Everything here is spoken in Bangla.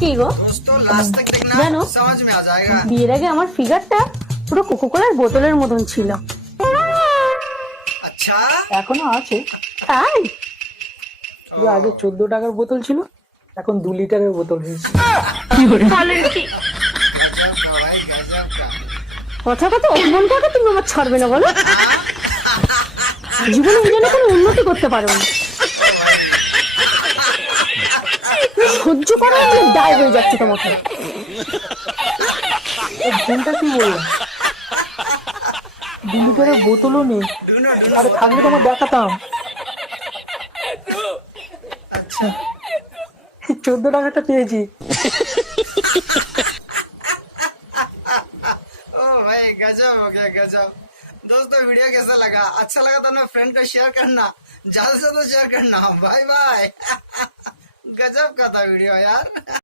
কি গো दोस्तों लास्ट तक देखना জানো समझ में आ जाएगा। বিয়ের আগে আমার ফিগারটা পুরো কোকোকোলার বোতলের মতন ছিল। अच्छा এখনো আছে। তাই পুরো আগে 14 টাকার বোতল ছিল, এখন 2 লিটারের বোতল হয়েছে। বলেন কি गजब का भाई गजब का। কথা কথা অমন কথা তুমি আমার ছাড়বে না বলো। জীবনে এই জন্য কোনো উন্নতি করতে পারো না, সহ্য করা আমি দায় হয়ে যাচ্ছে তোমাকে। এই ভুলটা কি বললাম? 2 লিটারের বোতলও নেই, আরে থাকলে তোমার দেখাতাম। अच्छा 14 টাকাটা পেয়েছি। ओ भाई गजब हो गया गजब। दोस्तों वीडियो कैसा लगा? अच्छा लगा तो अपने फ्रेंड को शेयर करना, ज्यादा से ज्यादा शेयर करना। Bye bye. गजब का था वीडियो यार।